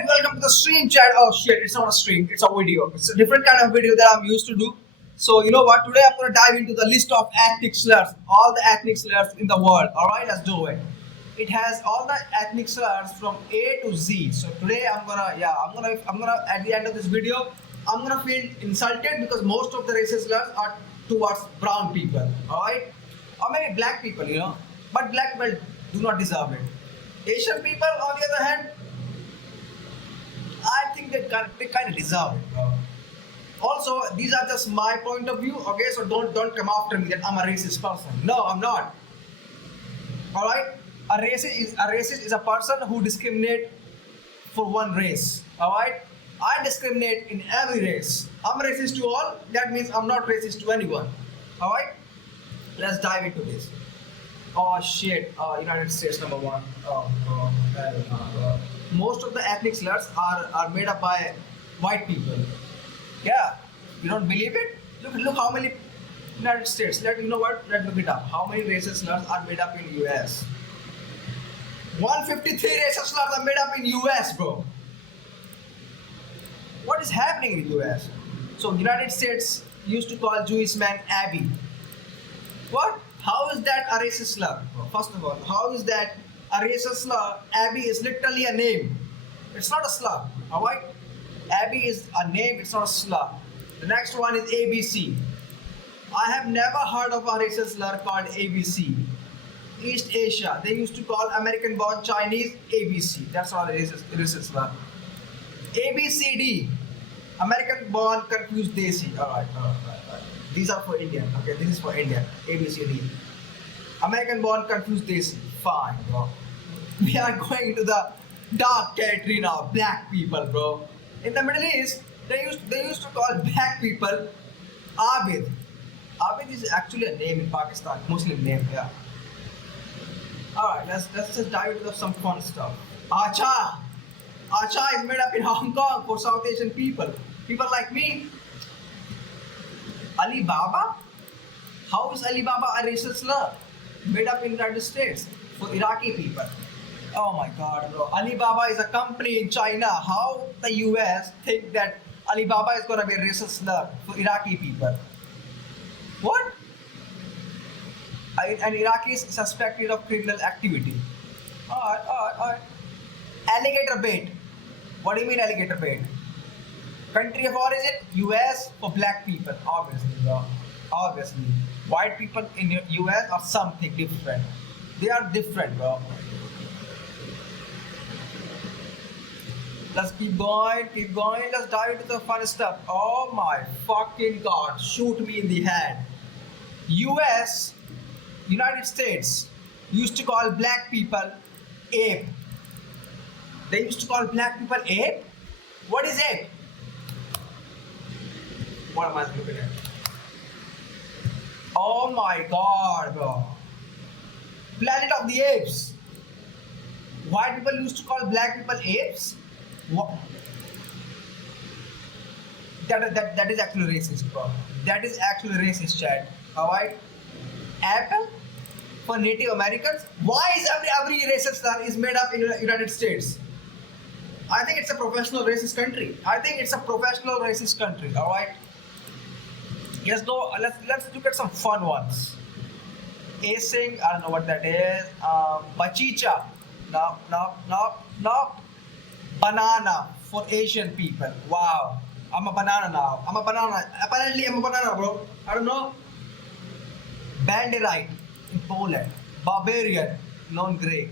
Alright, welcome to the stream chat. Oh shit, it's not a stream, it's a video. It's a different kind of video that I'm used to do. So you know what? Today I'm gonna dive into the list of ethnic slurs, all the ethnic slurs in the world. Alright, let's do it. It has all the ethnic slurs from A to Z. So today I'm gonna at the end of this video, I'm gonna feel insulted because most of the racist slurs are towards brown people. Alright? Or maybe black people, But black people do not deserve it. Asian people, on the other hand, I think they kind of deserve it. Also, these are just my point of view. Okay, so don't come after me that I'm a racist person. No, I'm not. All right, a racist is a person who discriminate for one race. All right, I discriminate in every race. I'm racist to all. That means I'm not racist to anyone. All right, let's dive into this. Oh shit, United States number one. Most of the ethnic slurs are made up by white people. Yeah, you don't believe it? Look how many United States. You know what? Let's look it up. How many racist slurs are made up in US? 153 racist slurs are made up in US, bro. What is happening in US? So United States used to call Jewish man Abby. What? How is that a racist slur? First of all, how is that a racist slur? Abby is literally a name. It's not a slur. Alright? Abby is a name, it's not a slur. The next one is ABC. I have never heard of a racist slur called ABC. East Asia, they used to call American born Chinese ABC. That's not a racist slur. ABCD, American born confused Desi. Alright. These are for Indian. Okay, this is for Indian. ABCD. American born confused Desi. Fine, bro. We are going to the dark territory now. Black people, bro. In the Middle East, they used to call black people Abid. Abid is actually a name in Pakistan, Muslim name. Yeah. All right, let's just dive into some fun stuff. Acha. Acha is made up in Hong Kong for South Asian people. People like me. Alibaba? How is Alibaba a racist slur? Made up in United States for Iraqi people. Oh my god, bro. Alibaba is a company in China. How the US think that Alibaba is gonna be a racist slur for Iraqi people? What? An Iraqi is suspected of criminal activity. Alright. Alligator bait. What do you mean alligator bait? Country of origin, US for black people, obviously, bro. Obviously. White people in US are something different. They are different, bro. Let's keep going. Let's dive into the fun stuff. Oh my fucking god, shoot me in the head. United States, used to call black people ape. They used to call black people ape? What is ape? What am I looking at? Oh my god, bro. Planet of the Apes. White people used to call black people apes? What? That is actually racist, bro. That is actually racist, chat. Alright? Apple for Native Americans? Why is every racist slur is made up in the United States? I think it's a professional racist country. Alright? Let's go. Let's look at some fun ones. Asing, I don't know what that is. Bachicha. No. Banana for Asian people. Wow. I'm a banana now. Apparently, I'm a banana, bro. I don't know. Banderite in Poland. Barbarian, non-Greek.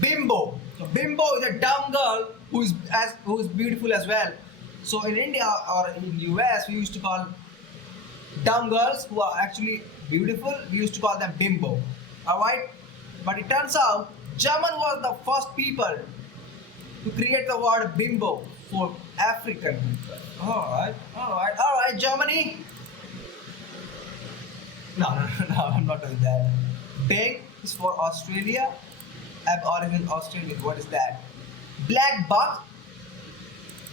Bimbo. So bimbo is a dumb girl who is beautiful as well. So in India or in US, we used to call dumb girls who are actually beautiful, we used to call them bimbo. Alright? But it turns out German was the first people to create the word bimbo for African people. Alright, Germany. No, I'm not doing that. Big is for Australia. Aboriginal Australian, what is that? Black buck.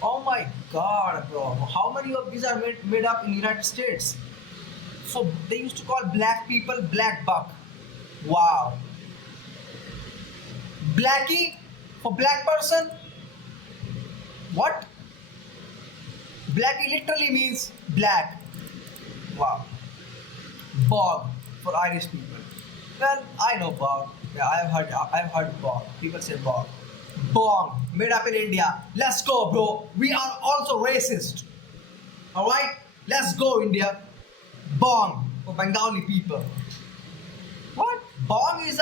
Oh my god, bro. How many of these are made up in the United States? So they used to call black people black buck. Wow. Blackie for black person. Black literally means black. Wow. Bog for Irish people. Well, I know bog. Yeah, I've heard bog. People say bog. Bong, made up in India. Let's go, bro. We are also racist. Alright? Let's go, India. Bong for Bengali people. What? Bong is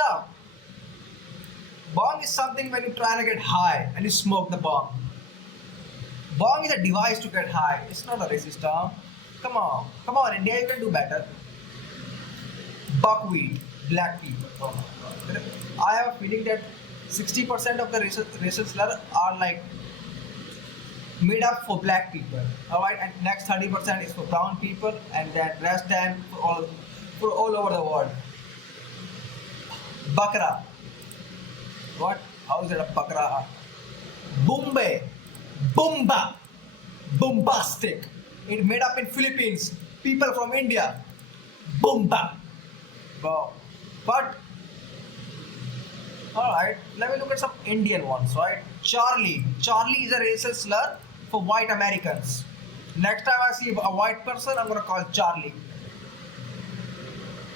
something when you're trying to get high and you smoke the bong. Bong is a device to get high. It's not a racist term. Come on, India, you can do better. Buckwheat, black people. Oh my god. I have a feeling that 60% of the racial slur are like made up for black people. Alright, and next 30% is for brown people, and then rest time for all over the world. Bakra. What? How is it a bakra? Bombay. Bumba. Bombastic. It made up in Philippines. People from India. Bumba. Wow. But alright, let me look at some Indian ones, right? Charlie. Charlie is a racial slur for white Americans. Next time I see a white person, I'm gonna call Charlie.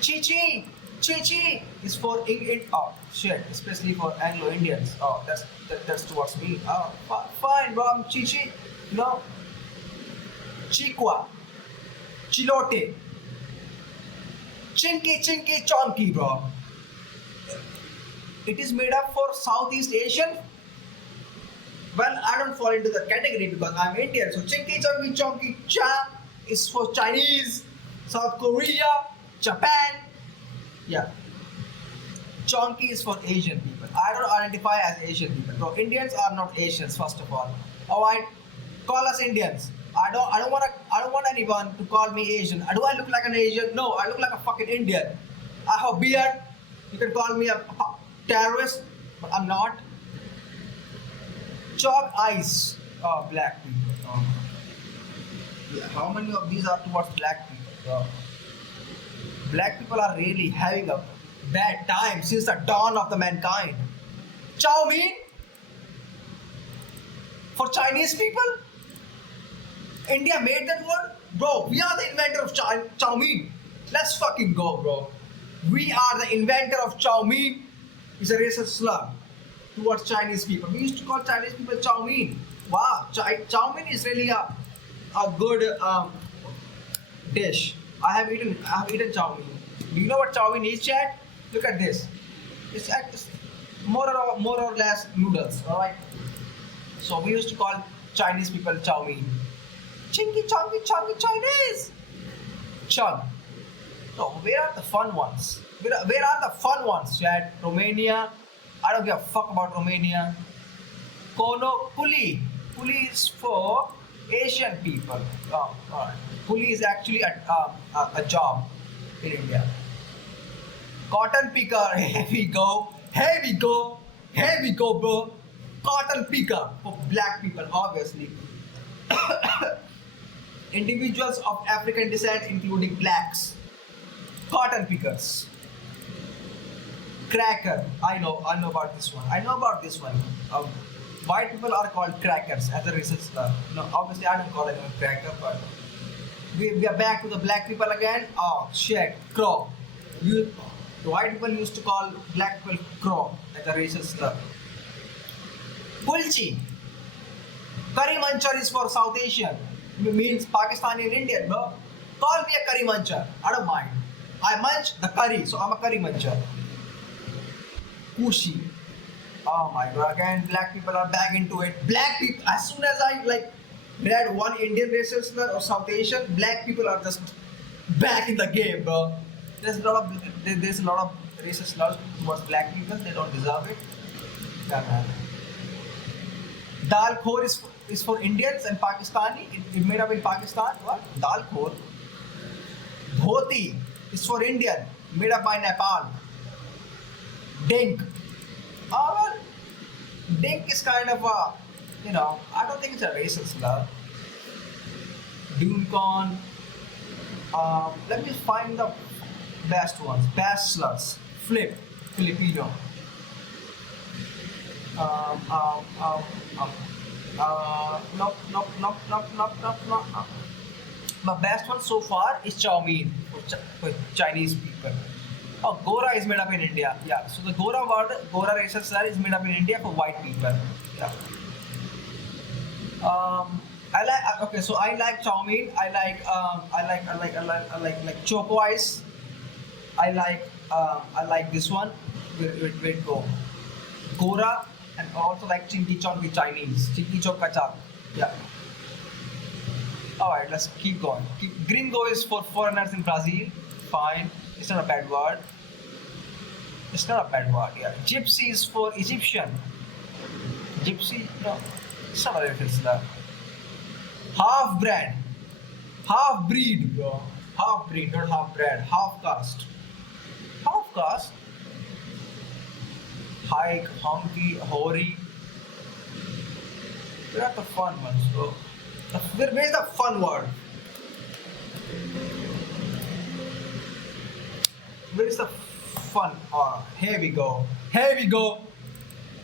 Chichi. Chichi is for oh shit, especially for Anglo-Indians. Oh, that's towards me. Oh, fine, bro. I'm Chichi. No. Chiqua. Chilote. Chinky, chonky, bro. It is made up for Southeast Asian. Well, I don't fall into the category because I'm Indian. So chinky, chonky, cha is for Chinese, South Korea, Japan. Yeah. Chonky is for Asian people. I don't identify as Asian people. Bro, Indians are not Asians, first of all. Alright? Call us Indians. I don't want anyone to call me Asian. Do I look like an Asian? No, I look like a fucking Indian. I have a beard. You can call me a terrorist, but I'm not. Chalk ice. Oh, black people. Oh. Yeah, how many of these are towards black people? Oh. Black people are really having a bad time since the dawn of the mankind. Chow mein? For Chinese people? India made that word? Bro, we are the inventor of chow mein. Let's fucking go, bro. We are the inventor of chow mein. It's a racist slur towards Chinese people. We used to call Chinese people chow mein. Wow, chow mein is really a good dish. I have eaten chow mein. Do you know what chow mein is, chat? Look at this. It's more or less noodles. All right. So we used to call Chinese people chow mein. Chinky, chonky, chonky Chinese. Chug. So where are the fun ones? Where are the fun ones, chat? Romania. I don't give a fuck about Romania. Kono Kuli. Kuli is for Asian people. Oh, alright. Kuli is actually a job in India. Cotton picker. Here we go. Here we go. Here we go, bro. Cotton picker for black people, obviously. Individuals of African descent, including blacks. Cotton pickers. Cracker. I know about this one. White people are called crackers as a racist slur. No, obviously I don't call them a cracker, but we are back to the black people again. Oh shit, crow. The white people used to call black people crow as a racist slur. Kulchi. Curry muncher is for South Asian. It means Pakistani and Indian, bro. Call me a curry muncher. I don't mind. I munch the curry, so I'm a curry muncher. Kushi. Oh my god, again black people are back into it. Black people, as soon as I read one Indian racist slur or South Asian, black people are just back in the game, bro. There's a lot of racist slurs towards black people. They don't deserve it. Yeah, man. Dal khor is for Indians and Pakistani. It made up in Pakistan. What? Dal khor. Dhoti is for Indian. Made up by Nepal. Dink. Oh, well, dink is kind of a, I don't think it's a racist slur. Dunecon. Let me find the best ones. Best slurs. Flip. Filipino. Nope, nope, nope, nope, nope, nope, nope, nope. My best one so far is chow mein for, for Chinese people. Oh, Gora is made up in India. Yeah, so the Gora word, Gora racial slur is made up in India for white people. Yeah. I like okay, so I like chow mein. I like choco ice. I like this one. Wait, go. Gora and also like chinky chonky Chinese. Chinky chok kachak. Yeah. Alright, let's keep going. Gringo is for foreigners in Brazil. Fine. It's not a bad word. It's not a bad word, yeah. Gypsy is for Egyptian. Gypsy, no. It's not a reference there. Half bred. Half breed. Yeah. Half breed, not half bred. Half caste. Half caste? Hike, honky, hoary. They're not the fun ones, bro. Where's the fun word? Where is the fun? Here we go. Here we go.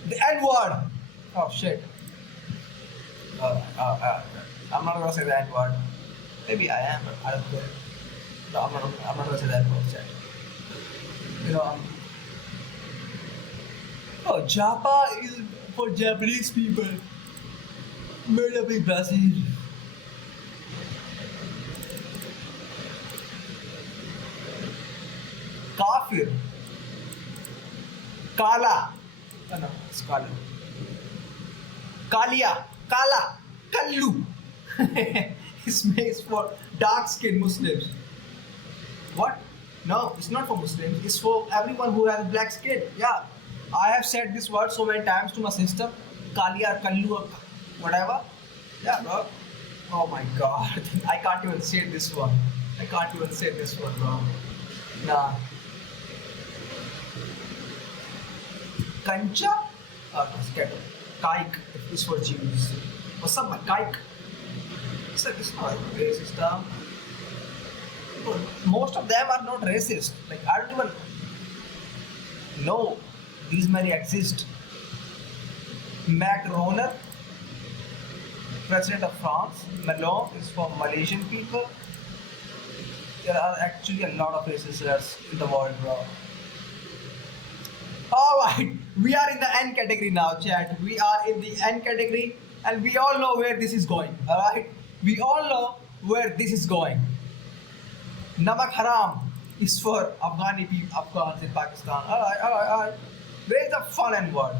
The N word. Oh shit. I'm not gonna say the N word. Maybe I am, but I don't care. No, I'm not gonna say that word. Chat. You know, oh, Japa is for Japanese people. Made up in Brazil. Kafir. Kala. Oh, no, it's Kala. Kalia. Kala. Kallu. It's made for dark skinned Muslims. What? No, it's not for Muslims. It's for everyone who has black skin. Yeah. I have said this word so many times to my sister. Kalia or Kallu or whatever. Yeah, bro. Oh my god. I can't even say this one. I can't even say this one, bro. Nah. Kancha? Oh, no, it's kettle. Kaik is for Jews. What's up, my kaik? It's not a racist term. Most of them are not racist. Like, I don't even know these many exist. Macroner, president of France. Malone is for Malaysian people. There are actually a lot of racists in the world, bro. Alright, we are in the N category now, chat. We are in the N category and we all know where this is going. Alright? We all know where this is going. Namak Haram is for Afghani people, Afghans in Pakistan. Alright. Where is the fun N word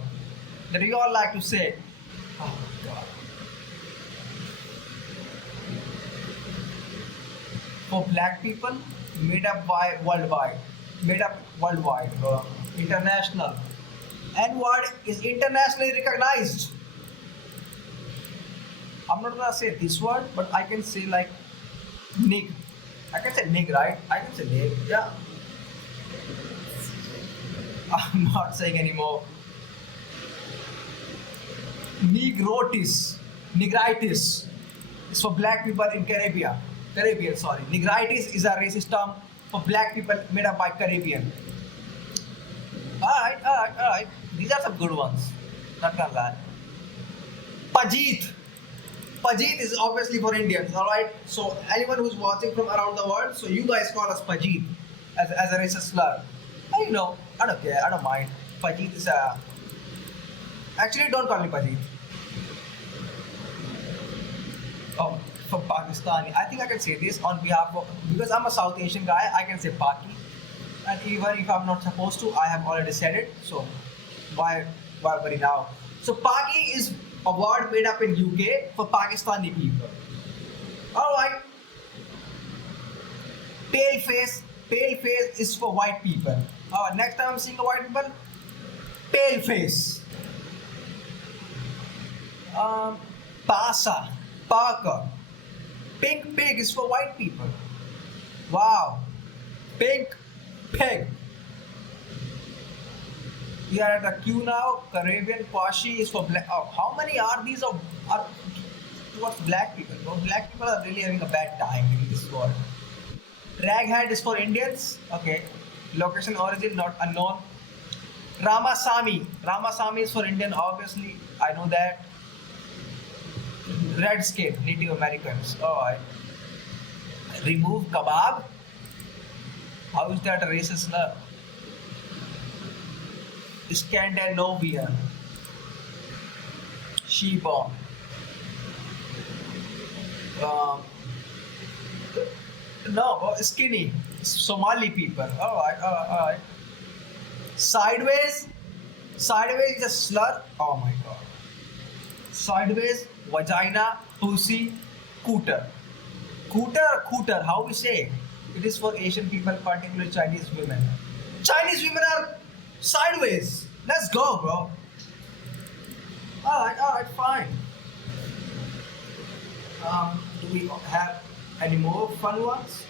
that we all like to say? Oh my god. For black people, made up by worldwide. Made up worldwide, bro. International. N word is internationally recognized. I'm not gonna say this word, but I can say like nig. I can say nig, right? I can say nig, yeah. I'm not saying anymore. Negrotis. Nigritis is for black people in Caribbean. Sorry. Nigritis is a racist term for black people made up by Caribbean. Alright. These are some good ones. Not gonna lie. Pajit. Pajit is obviously for Indians, alright? So anyone who's watching from around the world, so you guys call us Pajit as a racist slur. I know, I don't care, I don't mind. Pajit is a... Actually, don't call me Pajit. Oh, for Pakistani. I think I can say this on behalf of... Because I'm a South Asian guy, I can say Paki. And even if I'm not supposed to, I have already said it. So why worry now? So Paki is a word made up in UK for Pakistani people. Alright. Pale face is for white people. Next time I'm seeing a white people, pale face. Pasa, Parker. Pink pig is for white people. Wow. Pink pig. We are at a queue now. Caribbean Kwashi is for black. Oh, how many are these are towards black people? No, black people are really having a bad time in this world. Raghead is for Indians. Okay. Location origin not unknown. Ramasamy. Ramasamy is for Indian, obviously. I know that. red skin, Native Americans. Alright. Remove kebab. How is that a racist slur? Scandinavian. Sheba. Um, no, skinny. Somali people. Alright. Sideways. Sideways is a slur. Oh my god. Sideways, vagina, pussy, cooter. Cooter or cooter, how we say? It is for Asian people, particularly Chinese women. Chinese women are sideways. Let's go, bro. Alright, fine. Do we have any more fun ones?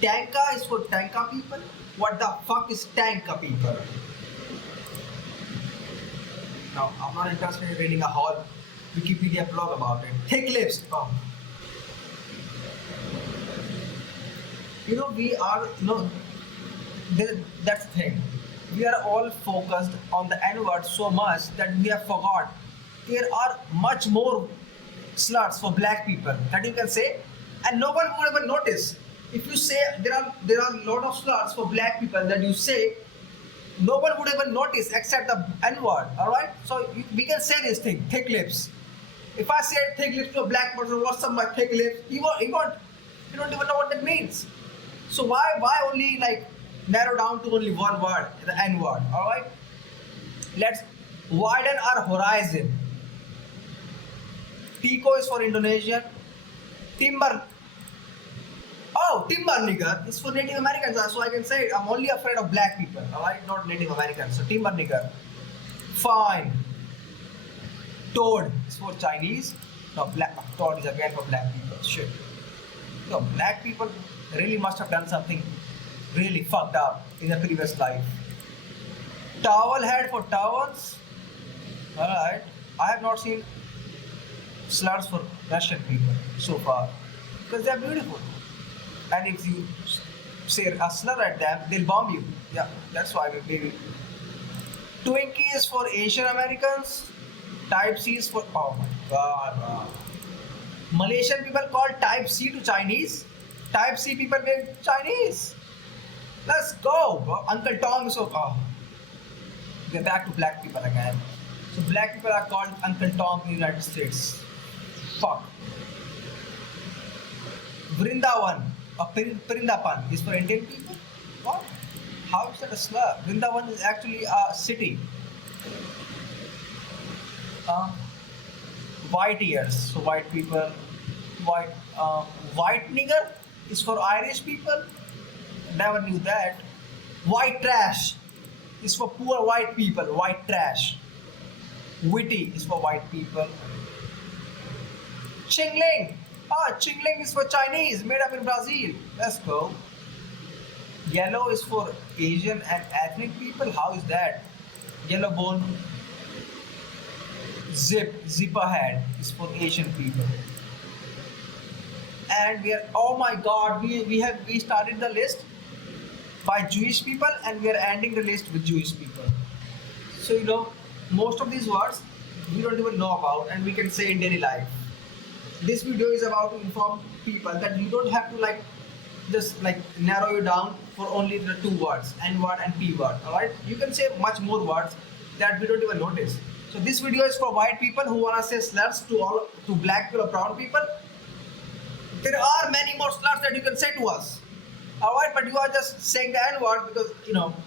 Tanka is for Tanka people. What the fuck is Tanka people? Now, I'm not interested in reading a whole Wikipedia blog about it. Thick lips. Oh. You know, we are, that's the thing. We are all focused on the N-word so much that we have forgot there are much more slurs for black people that you can say, and no one would ever notice. If you say there are a lot of slurs for black people that you say, no one would even notice except the N-word. Alright? So we can say this thing, thick lips. If I say thick lips to a black person, what's up my thick lips? You don't even know what that means. So why only like narrow down to only one word, the N-word? Alright? Let's widen our horizon. Tico is for Indonesian. Timber nigger is for Native Americans, so I can say it. I'm only afraid of black people, alright? Not Native Americans. So timber nigger. Fine. Toad is for Chinese. No, toad is again for black people. Shit. So black people really must have done something really fucked up in their previous life. Towel head for towels. Alright. I have not seen slurs for Russian people so far because they are beautiful. And if you say a slur at them, they'll bomb you. Yeah, that's why maybe. Twinkie is for Asian Americans. Type C is for, oh my god, wow. Malaysian people call Type C to Chinese. Type C people mean Chinese. Let's go, bro. Uncle Tom is so, oh. We're back to black people again. So black people are called Uncle Tom in the United States. Fuck. Vrindavan. Prindapan is for Indian people? What? How is that a slur? Vrindavan is actually a city. White ears, so white people. White nigger is for Irish people. Never knew that. White trash is for poor white people. White trash. Witty is for white people. Chingling. Chingling is for Chinese, made up in Brazil. Let's go. Yellow is for Asian and ethnic people. How is that? Yellow bone. Zipper head is for Asian people. And we are, oh my god, we started the list by Jewish people and we are ending the list with Jewish people. So most of these words we don't even know about and we can say in daily life. This video is about to inform people that you don't have to just narrow you down for only the two words, N word and P word. Alright? You can say much more words that we don't even notice. So this video is for white people who wanna say slurs to black people or brown people. There are many more slurs that you can say to us. Alright, but you are just saying the N word because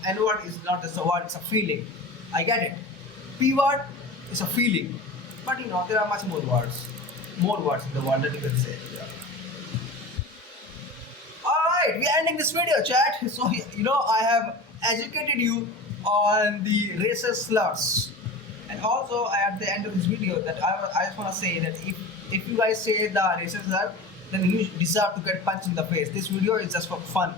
N word is not just a word, it's a feeling. I get it. P word is a feeling. But there are much more words. More words in the world that you can say. Yeah. Alright, we're ending this video, chat. So, I have educated you on the racist slurs. And also, at the end of this video, that I just want to say that if you guys say the racist slur, then you deserve to get punched in the face. This video is just for fun.